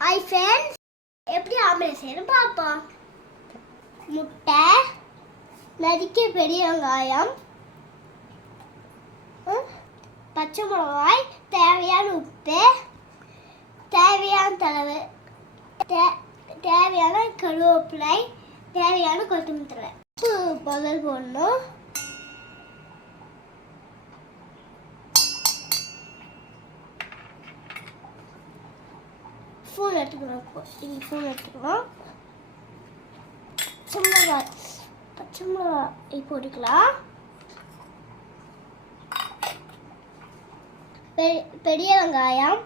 Hi friends எப்படி omelette செய்யணும் பார்ப்போம். முட்டை நறுக்க பெரிய வெங்காயம் பச்சை மிளகாய் தேவையான உப்பு தேவையான தளவு தே- தேவையான கருவேப்பிலை தேவையான கொத்தமல்லி தழை முதல் போடணும் ஃபோன் எடுத்துக்கணும். இப்போ ஃபோன் எடுத்துக்கணும். பச்சை மிளகா பச்சை மிளகாய் போட்டுக்கலாம் பெ- பெரிய வெங்காயம்.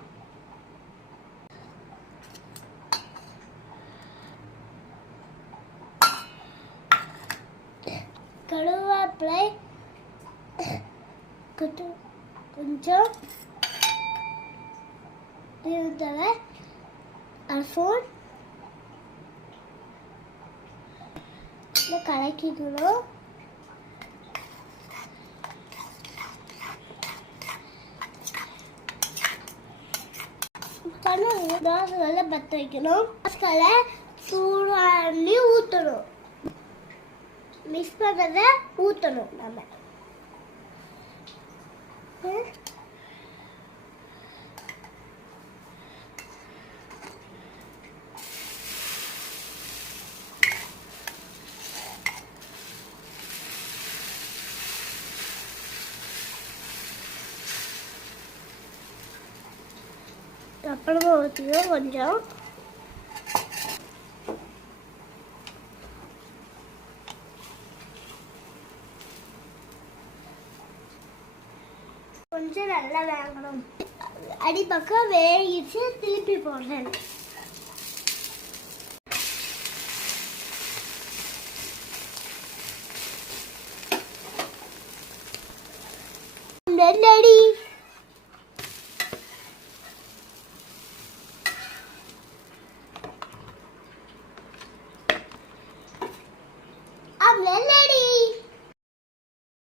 கருவேப்பிலை. கொஞ்சம் கொஞ்சம். தலை ஐஃபோன் இந்த கலக்கிக்கணும் பண்ணுங்க தோசைகளை பற்ற வைக்கணும் தோசைகளை சூடாண்ணி ஊற்றணும் மிக்ஸ் பண்ணதை ஊற்றணும் நம்ம அப்புறமா ஊற்றிக்கணும் கொஞ்சம். கொஞ்சம் நல்லா வேகணும். அடிப்பக்கம் வேகிச்சு திருப்பி போடுறேன். நெல்லடி.